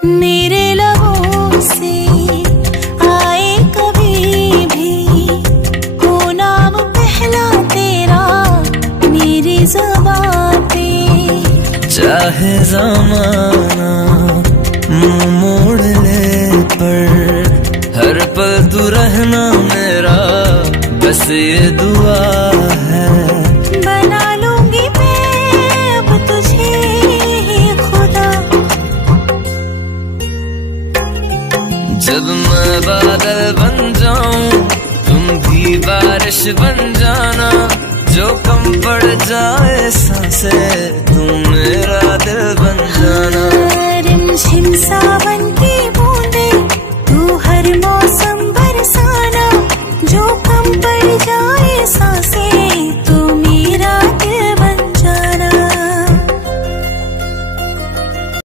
मेरे लबों से आए कभी भी हो नाम पहला तेरा मेरी ज़बां पे। चाहे ज़माना मुंह मोड़ ले पर हर पल तू रहना मेरा, बस ये दुआ है। बना लूंगी मैं अब तुझे खुदा। जब मैं बादल बन जाऊं तुम भी बारिश बन जाना, जो कम पड़ जाए सांसें तुम मेरा दिल बन जाना। रिमझिम सा